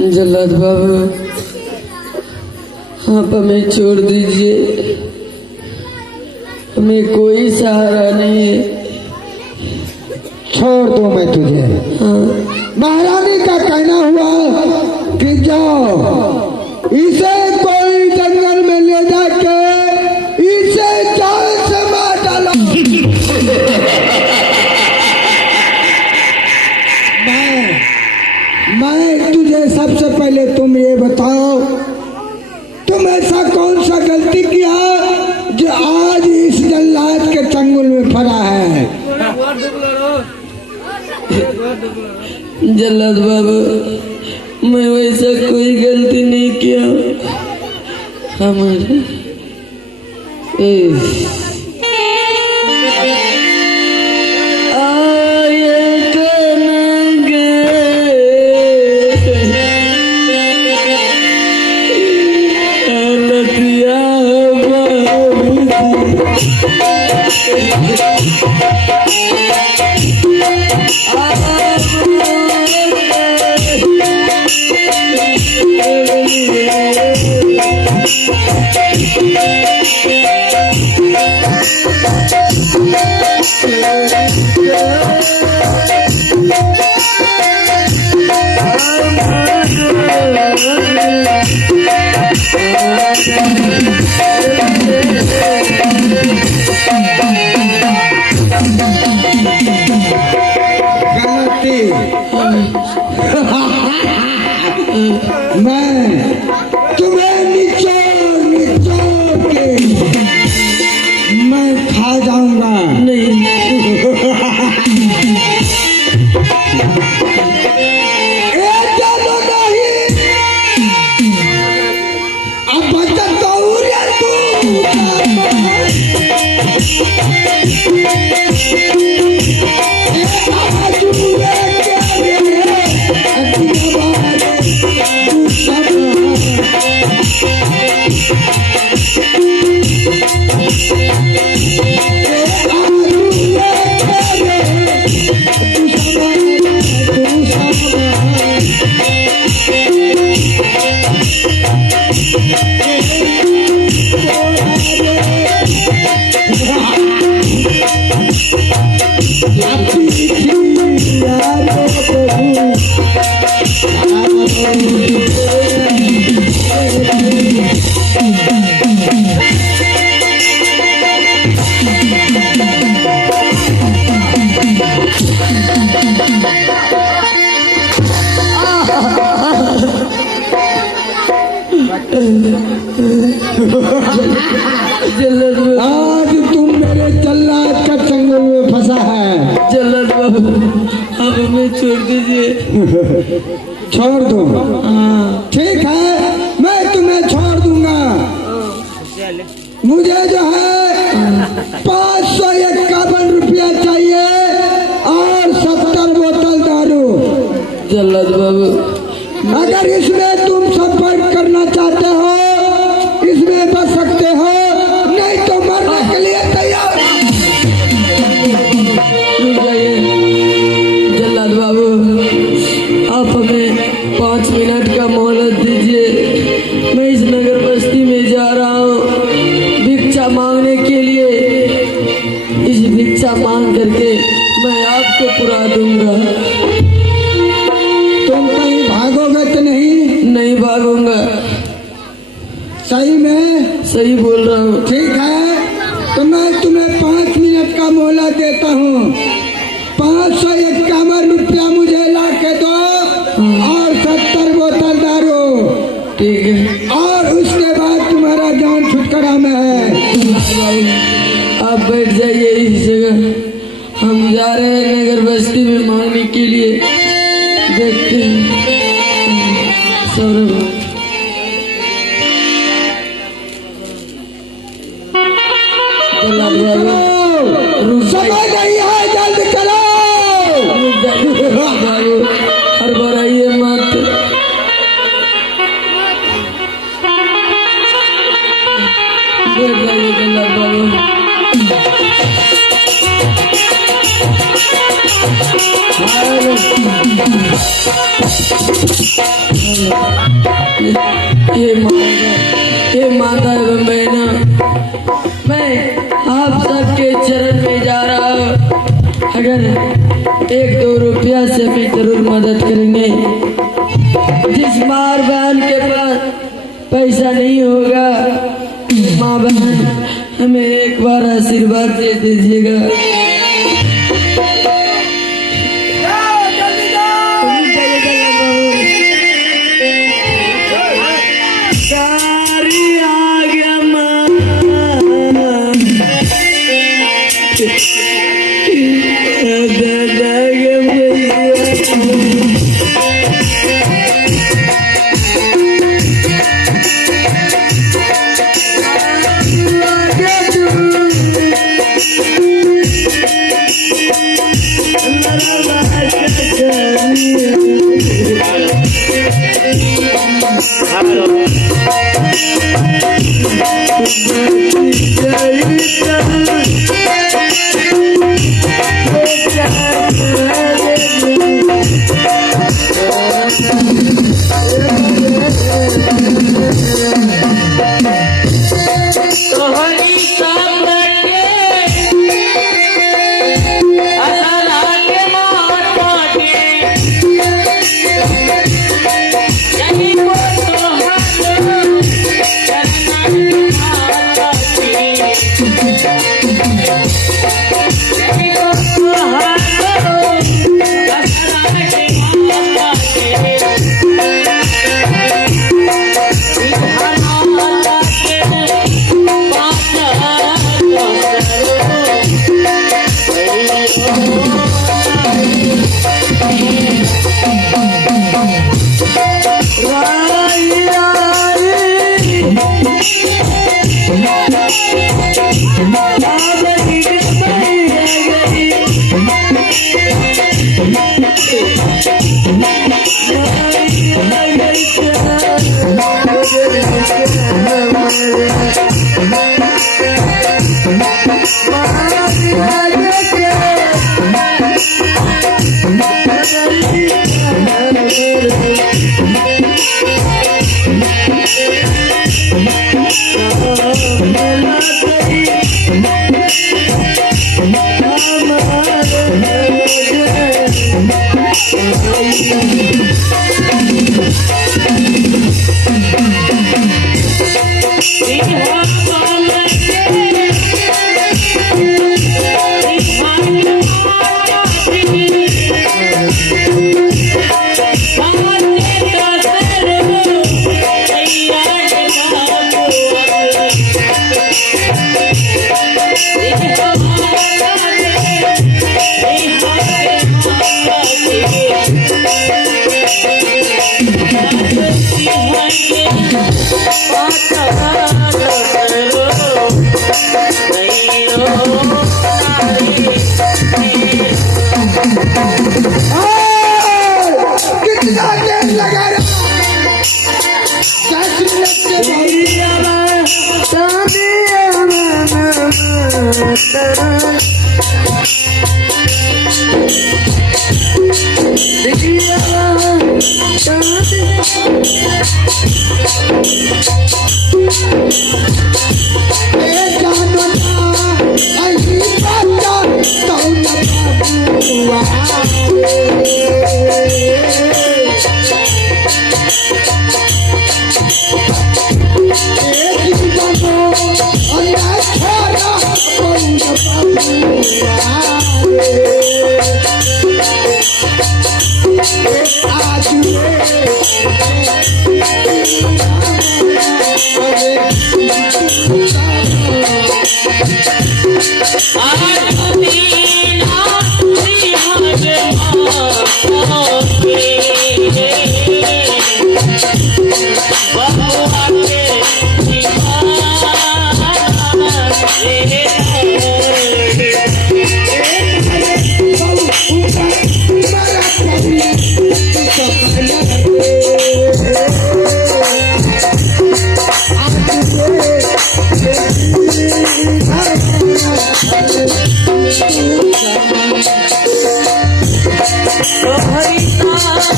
जल्लाद बाबू, आप हमें छोड़ दीजिए, हमें कोई सहारा नहीं है। छोड़ दो मैं तुझे। महारानी का कहना हुआ कि जाओ इसे कोई जंगल में ले जाके इसे जान से मार डालो। मैं तुझे सबसे पहले तुम ये बताओ, तुम ऐसा कौन सा गलती किया जो आज इस जल्लाद के चंगुल में फंसा है? जल्लाद बाबू, मैं वैसा कोई गलती नहीं किया। हमारे मैं तुम्हें निचोड़ निचोड़ के मैं खा जाऊंगा। नहीं, अब बचत तो आज तुम मेरे जल्लाद का चंगुल में फंसा है। जल्लाद बाबू, आप हमें छोड़ दीजिए। छोड़ दो? ठीक है, मैं तुम्हें छोड़ दूंगा। मुझे जो है 551 रुपया चाहिए और 70 बोतल दारू। जल्लाद बाबू, अगर इसमें तुम संपर्क करना चाहते हो, इसमें बच सकते हो, नहीं तो मरने के लिए तैयार। जल्लाद बाबू, आप हमें 5 मिनट का मोहलत दीजिए। मैं इस नगर बस्ती में जा रहा हूँ भिक्षा मांगने के लिए। इस भिक्षा मांग करके मैं आपको पुरा दूंगा। तुम कहीं भागोगे तो नहीं? नहीं भागूंगा। सही में? सही बोल रहा हूँ। ठीक है, तो मैं तुम्हें 5 मिनट का मोहलत देता हूँ। 551 रुपया मुझे ला के दो और 70 बोतल दारू। ठीक है, और उसके बाद तुम्हारा जान छुटकारा में है। आप बैठ जाइए इस जगह। हम जा रहे हैं नगर बस्ती में मांगने के लिए। देखते हैं सौरभ। समय नहीं है, जल्द चलो। हड़बड़ाइए मत। बैठ जाइए जल्लाद बाबू। हे माता एवं बहना, मैं आप सबके चरण में जा रहा हूँ। अगर 1-2 रुपया से भी जरूर मदद करेंगे। जिस माँ बहन के पास पैसा नहीं होगा, माँ बहन हमें एक बार आशीर्वाद दे दीजिएगा। हरि नाम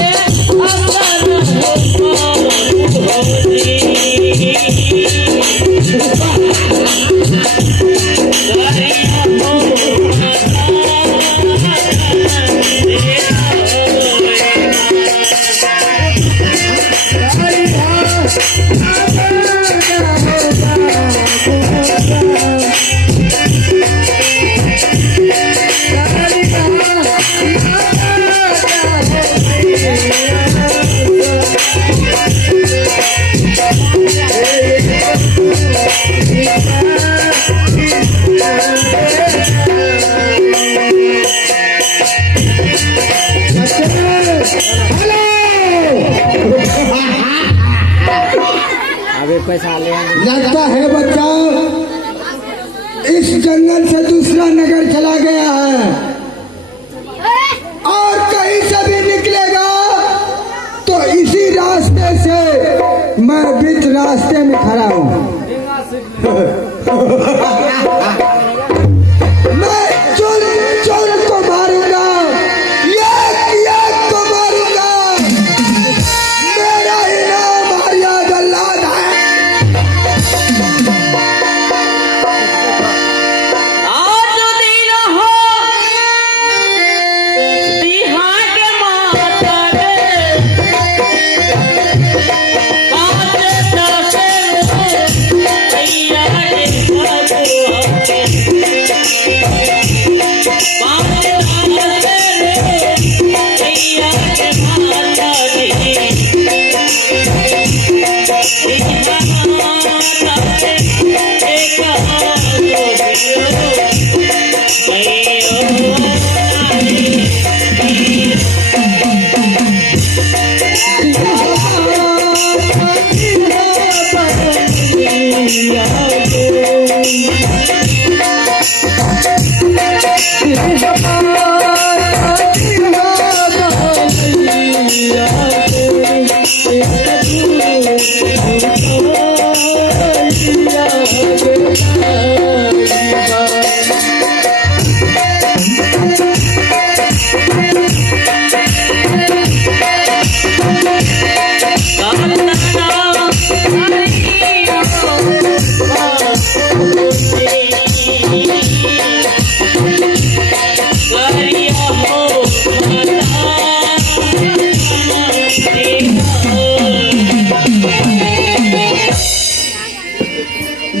है अमर हो अभी पैसा ले लगता है बच्चा इस जंगल से दूसरा नगर चला गया है और कहीं से भी निकलेगा तो इसी रास्ते से मैं बीच रास्ते में खड़ा हूँ। मैं चोर चोर को मारूंगा, एक को मारूंगा। मेरा इनाम हरिया जल्लाद है। आज दिन हो बिहार के माता रे, आज दसे भैया रे भगवान के पाँच दसे रे भैया के माता रे,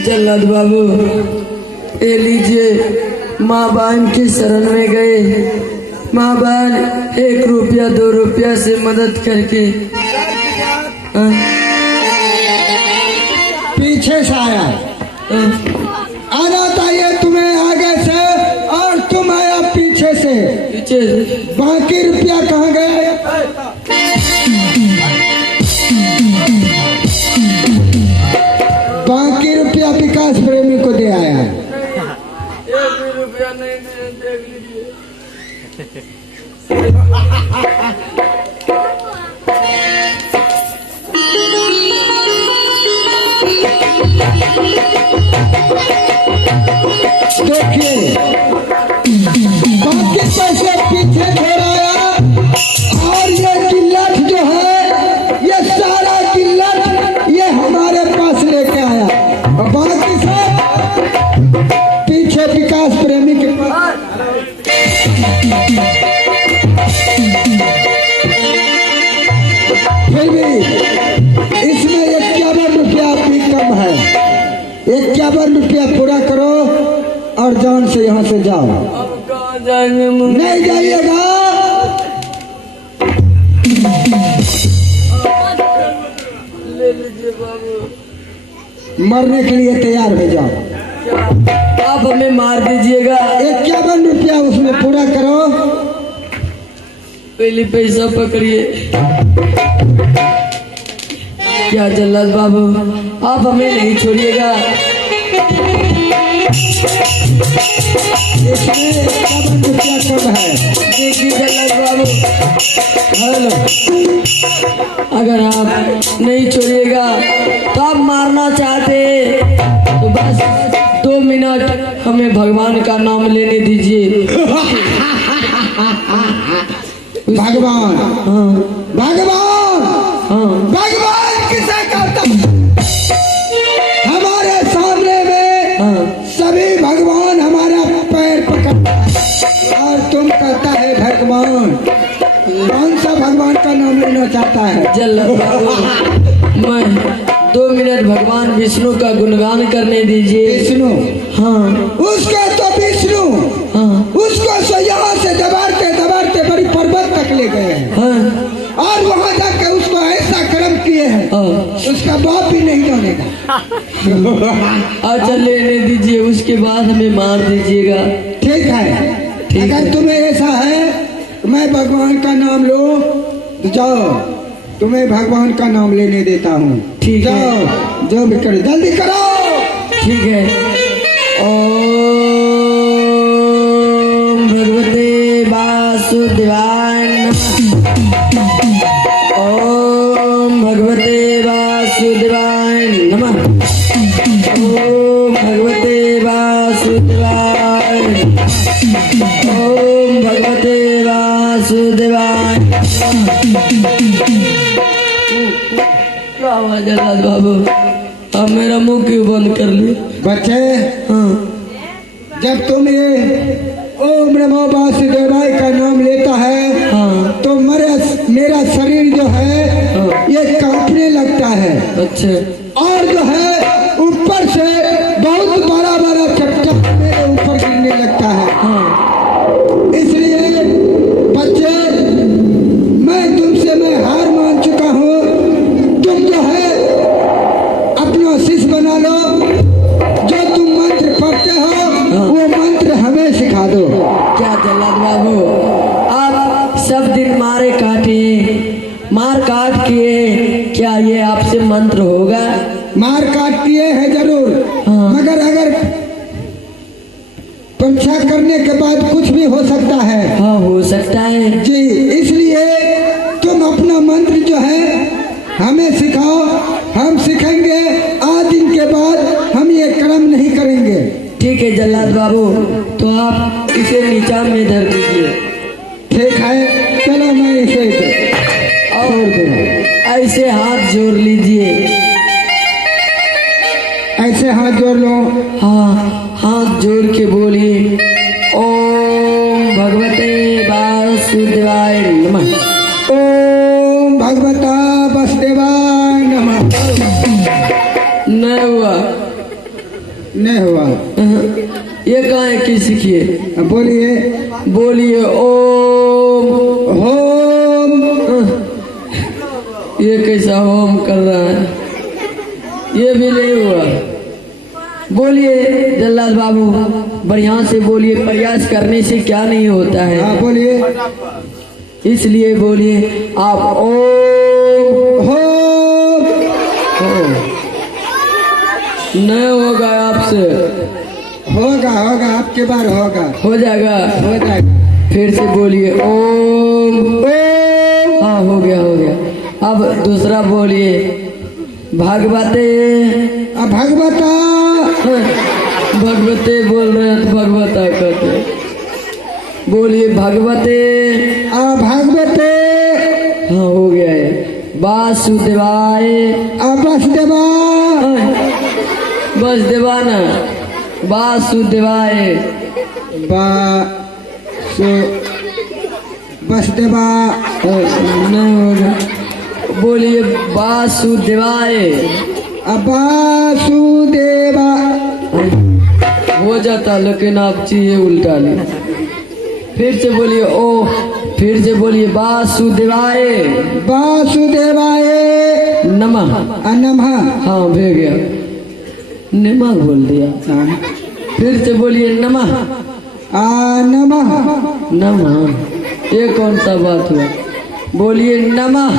जल्लाद बाबू ये लीजिए, माँ बहन की शरण में गए। माँ बहन 1 रुपया 2 रुपया से मदद करके पीछे से आया, आना चाहिए तुम्हें आगे से और तुम आया पीछे से। पीछे बाकी रुपया कहाँ गए? बाकी रुपया विकास प्रेमी को दे आया है। 1 भी रुपया नहीं दिए, देख लीजिए। देखिए बाकी पैसे पीछे छोड़ाया और ये किल्लत जो है ये सारा किल्लत ये हमारे पास लेके आया और बाकी सब पीछे विकास प्रेमी के पास। फिर भी इसमें 51 रुपया भी कम है। 51 रुपया पूरा करो और जान से यहाँ से जाओ। अब कहाँ जाएंगे? नहीं जाइएगा, ले लीजिए बाबू। मरने के लिए तैयार हो जाओ। आप हमें मार दीजिएगा। 51 रुपया उसमें पूरा करो। पहले पैसा पकड़िए। क्या जल्लाद बाबू, आप हमें नहीं छोड़िएगा। इसमें 51 रुपया कम है। देखिए जल्लाद बाबू, हेलो, अगर आप नहीं छोड़िएगा तो आप मारना चाहते तो बस 2 मिनट हमें भगवान का नाम लेने दीजिए। भगवान, हाँ भगवान, हाँ, भगवान किसे कहता है? हमारे सामने में हाँ। सभी भगवान हमारा पैर पकड़ता है और तुम कहता है भगवान। कौन सा भगवान का नाम लेना चाहता है? जल्लाद बाबू, मैं 2 मिनट भगवान विष्णु का गुणगान करने दीजिए। विष्णु, हाँ उसके तो विष्णु, हाँ उसको तो यहाँ से दबाते दबाते बड़ी पर्वत तक ले गए हैं हाँ और वहाँ जाकर उसको ऐसा कर्म किए हैं हाँ। उसका बाप भी नहीं जानेगा। अच्छा लेने दीजिए, उसके बाद हमें मार दीजिएगा। ठीक है, अगर तुम्हें ऐसा है मैं भगवान का नाम लो तो जाओ तुम्हें भगवान का नाम लेने देता हूँ। ठीक है। जाओ, जो भी करो जल्दी करो। ठीक है। ओम भगवते वासुदेवाय नमः। ओम भगवते वासुदेवाय नमः। ओम भगवते वासुदेवाय नमः। ओम भगवते वासुदेवाय। क्या आवाज है लाल बाबू? अब मेरा मुंह क्यों बंद कर लिया? बच्चे, हाँ जब तुम ये ओम नमो वासुदेवाय का नाम लेता है हाँ तो मेरा शरीर जो है हाँ। ये कांपने लगता है अच्छा और जो है ऊपर से बहुत बड़ा बड़ा चट्टान मेरे ऊपर गिरने लगता है। हाँ इसलिए बच्चे, मैं हार मान चुका हूँ। तुम जो है अपना शिष्य बना लो। जो तुम मंत्र पढ़ते हो वो मंत्र हमें सिखा दो। क्या जल्लाद बाबू, आप सब दिन मार काट किए, क्या ये आपसे मंत्र होगा? मार काट किए हैं जरूर, हाँ। मगर अगर परीक्षा करने के बाद कुछ भी हो सकता है। हाँ हो सकता है जी, इसलिए तुम अपना मंत्र जो है हमें सिखाओ, हम सीखेंगे। आज दिन के बाद हम ये कर्म नहीं करेंगे। ठीक है जल्लाद बाबू, तो आप इसे नीचा में धर दीजिए। ठीक है, चलो मैं इसे छोड़ दूँ। ऐसे हाथ जोड़ लीजिए। ऐसे हाथ जोड़ लो। हाँ हाथ जोड़ के बोलिए ओम भगवते वासुदेवाय नमः। ओम भगवता वासुदेवाय नमः। नहीं हुआ। नहीं हुआ। ये कहाँ है कि सीखिए? अब बोलिए। बोलिए ओम। होम। ये कैसा होम कर रहा है? ये भी नहीं हुआ। बोलिए जल्लाद बाबू, बढ़िया से बोलिए। प्रयास करने से क्या नहीं होता है। हाँ बोलिए। इसलिए बोलिए आप ओम। होम। नहीं होगा आपसे। होगा होगा, आपके बार होगा। हो जाएगा। हो जाएगा। फिर से बोलिए ओम। ओम। हाँ हो गया हो गया। अब दूसरा बोलिए भगवते। अब भगवता। भगवते बोल रहे हैं तो भगवता कहते। बोलिए भगवते। अब भगवते। हाँ हो गया है। वासुदेवाय। अब वासुदेवा। बस देवाना। वासुदेवाय। वासुदेवा। नहीं होगा। बोलिए वासुदेवाय। अब वासुदेवा। हो जाता, लेकिन आप चाहिए उल्टा ले। फिर से बोलिए ओ। फिर से बोलिए वासुदेवाय। वासुदेवाय नमः। नमः। हाँ हो गया। नमः बोल दिया। फिर से बोलिए नमः। नमः। नमः। ये कौन सा बात हुआ? बोलिए नमः।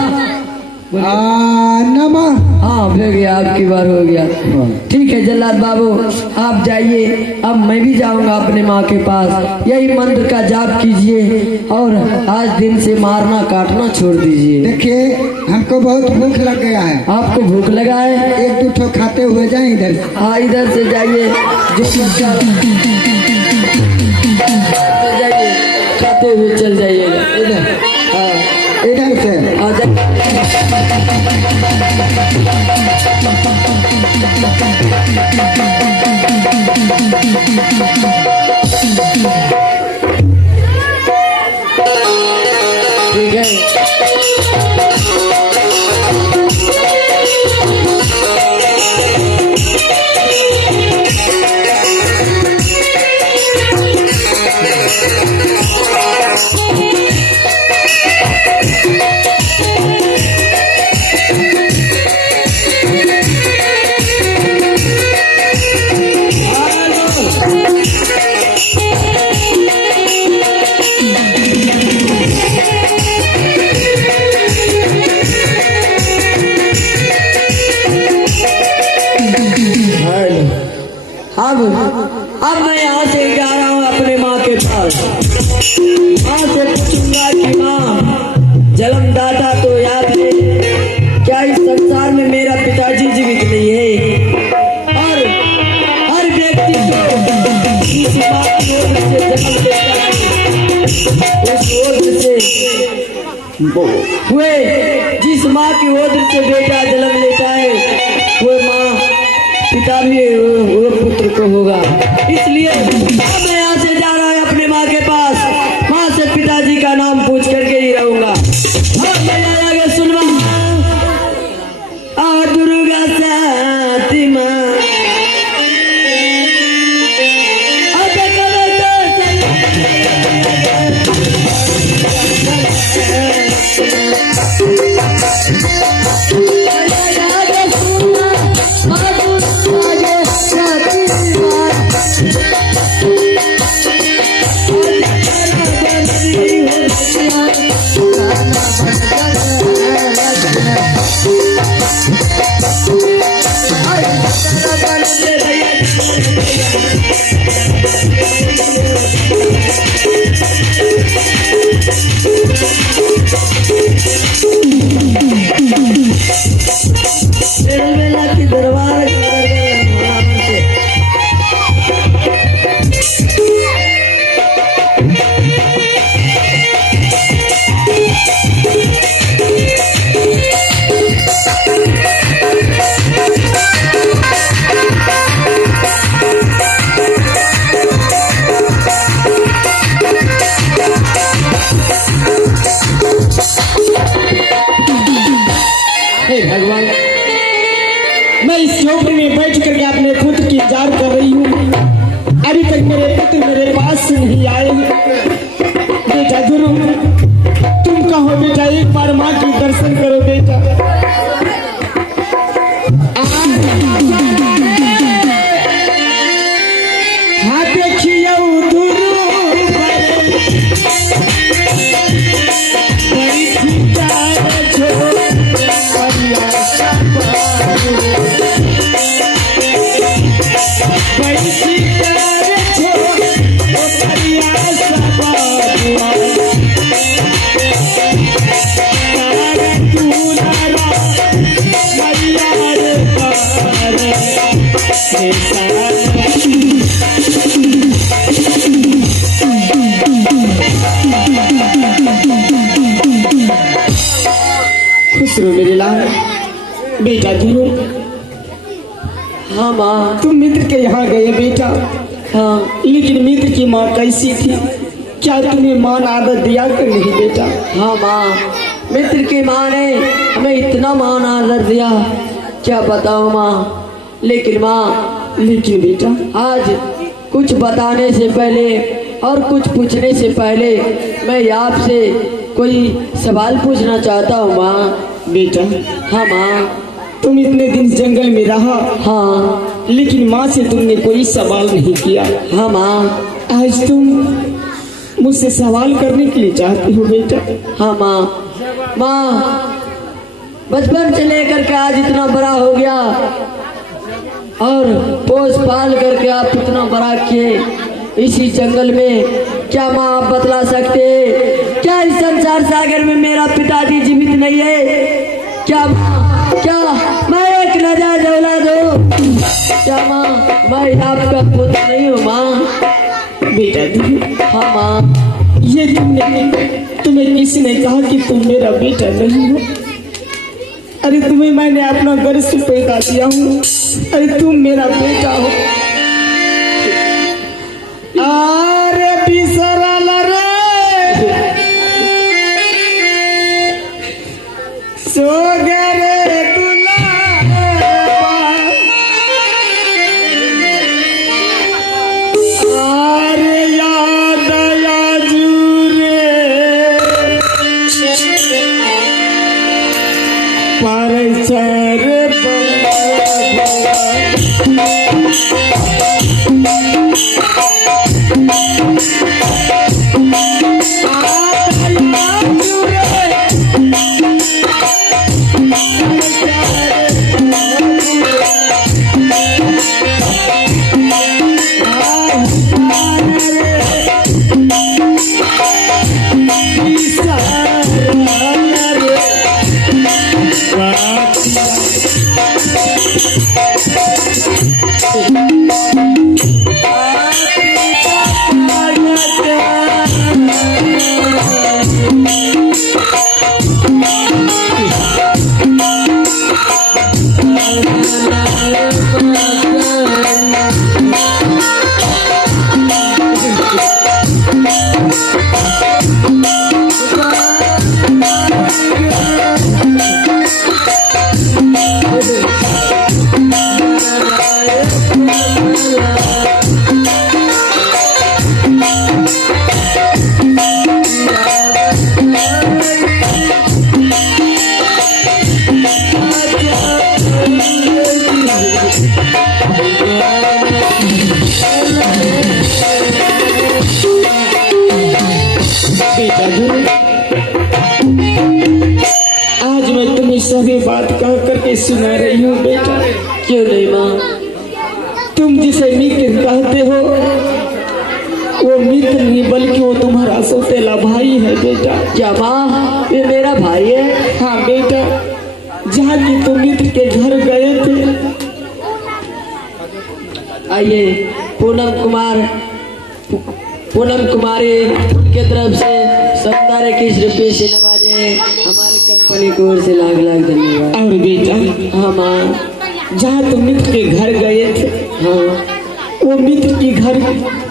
नमः। हाँ हो गया, आपकी बार हो गया। ठीक है जल्लाद बाबू, आप जाइए। अब मैं भी जाऊंगा अपने माँ के पास। यही मंत्र का जाप कीजिए और आज दिन से मारना काटना छोड़ दीजिए। देखिए, हमको बहुत भूख लग गया है। आपको भूख लगा है? एक दो ठो खाते हुए जाए इधर से। हाँ इधर से जाइए। जो जाइए, खाते हुए चल जाइएगा। इधर। हाँ, इधर से। आ जाइए। ठीक है। अब मैं यहाँ से जा रहा हूँ अपने माँ के पास। माँ से पूछूंगा कि माँ जन्मदाता तो याद है, क्या इस संसार में मेरा पिताजी जीवित नहीं है? और हर व्यक्ति को इस माँ की ओर से जन्म लेता है, उस ओर से हुए जिस माँ की ओर से बेटा जन्म लेता है, वो माँ पिता भी वो पुत्र को होगा। इसलिए अब मैं यहाँ से जा रहा हूँ अपने माँ के पास। माँ से पिताजी का नाम पूछ करके ही रहूंगा। और मैं आगे सुनवा आ दुर्गा साती माँ भगवान, मैं इस झोपड़ी में बैठ करके अपने पुत्र की इंतजार कर रही हूँ। अभी तक मेरे पुत्र मेरे पास से नहीं आए। बेटा ध्रुव, तुम कहो बेटा, एक बार माँ के दर्शन करो बेटा। हाँ देखिए खुश रहो मेरे लाल। बेटा ध्रुव, हाँ माँ। तुम मित्र के यहाँ गए बेटा। हाँ, लेकिन मित्र की माँ कैसी थी? क्या तुम्हें माँ ने आदत दिया कर नहीं बेटा? हाँ माँ, मित्र की माँ ने हमें इतना मान आदर दिया, क्या बताऊँ माँ। लेकिन माँ, लेकिन बेटा, आज कुछ बताने से पहले और कुछ पूछने से पहले मैं आपसे कोई सवाल पूछना चाहता हूँ माँ। बेटा, हाँ माँ। तुम इतने दिन जंगल में रहा, हाँ, लेकिन माँ से तुमने कोई सवाल नहीं किया। हाँ माँ। आज तुम मुझसे सवाल करने के लिए चाहती हो बेटा? हाँ माँ। माँ, बचपन से लेकर के आज इतना बड़ा हो गया और पोस पाल करके आप इतना बड़ा किए इसी जंगल में, क्या माँ आप बतला सकते हैं? क्या इस संसार सागर में मेरा पिताजी जीवित नहीं है? क्या क्या मैं एक नाजायज औलाद हूँ? क्या माँ मैं आपका पुत्र नहीं हूँ माँ? बेटा, हाँ माँ। ये तुम्हें किसी ने कहा कि तुम मेरा बेटा नहीं हो? अरे तुम्हें मैंने अपना घर से पैदा दिया हूँ। अरे तुम मेरा बेटा हो। अरे बिसरल रे सोगरे दुलाबा, अरे याद आजुरे परसर आज मैं तुम्हें सभी बात कह करके सुना रही हूँ बेटा। क्यों नहीं माँ? तुम जिसे मित्र कहते हो वो मित्र नहीं बल्कि वो तुम्हारा सौतेला भाई है बेटा। क्या माँ, ये मेरा भाई है? हाँ बेटा, जहाँ की तुम मित्र के घर गए थे। आइए, पूनम कुमारी के तरफ से 1721 रुपये से नवाजे हमारी कंपनी की ओर से लाख लाख धन्यवाद। और बेटा, हाँ माँ, जहाँ तुम मित्र के घर गए थे हाँ वो मित्र की घर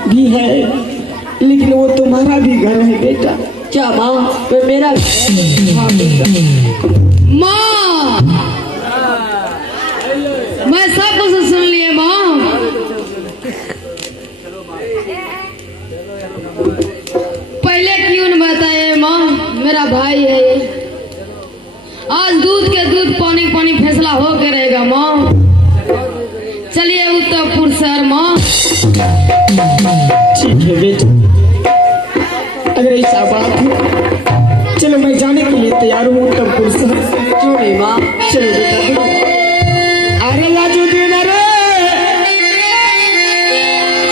भी है, लेकिन वो तुम्हारा भी घर है बेटा। क्या माँ, वो मेरा? हाँ बेटा। माँ, मैं सब कुछ सुन लिए माँ। पहले क्यों न बताए माँ? मेरा भाई है ये। आज दूध के दूध पानी पानी फैसला हो के रहेगा माँ। चलिए उत्तरपुर शहर माँ। ठीक है बेटा, अगर ऐसा बात है चलो मैं जाने के लिए तैयार हूँ उत्तरपुर शहर। क्यों नहीं माँ? चलो बेटा। अरे लाजू दिन रे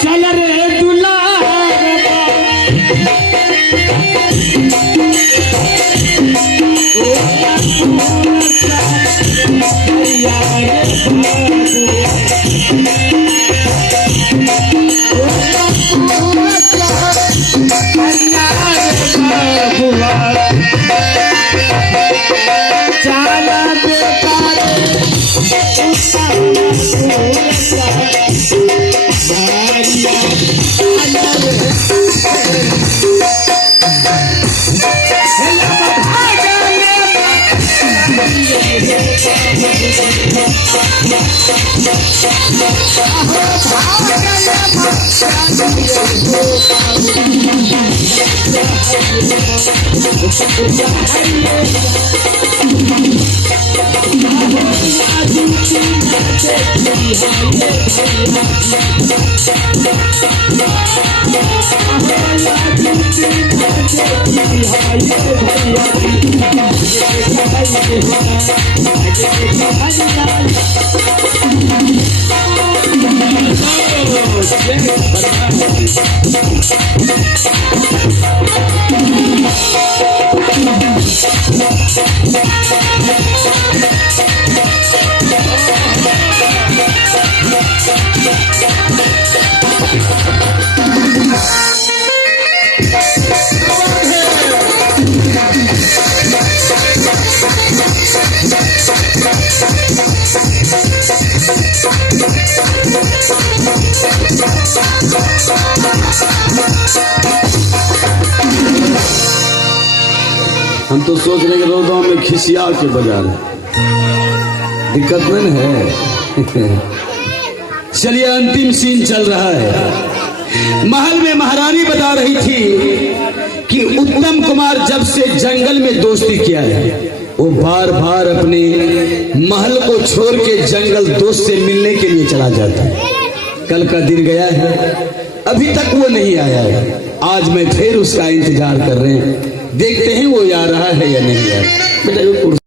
चल रे दुल्हा हम तो सोच रहे कि रोजा में खिसिया के बजा रहे, दिक्कत नहीं है। चलिए अंतिम सीन चल रहा है। महल में महारानी बता रही थी कि उत्तम कुमार जब से जंगल में दोस्ती किया है वो बार बार अपने महल को छोड़ के जंगल दोस्त से मिलने के लिए चला जाता है। कल का दिन गया है, अभी तक वो नहीं आया है। आज मैं फिर उसका इंतजार कर रहे हैं, देखते हैं वो आ रहा है या नहीं आ रहा। बेटा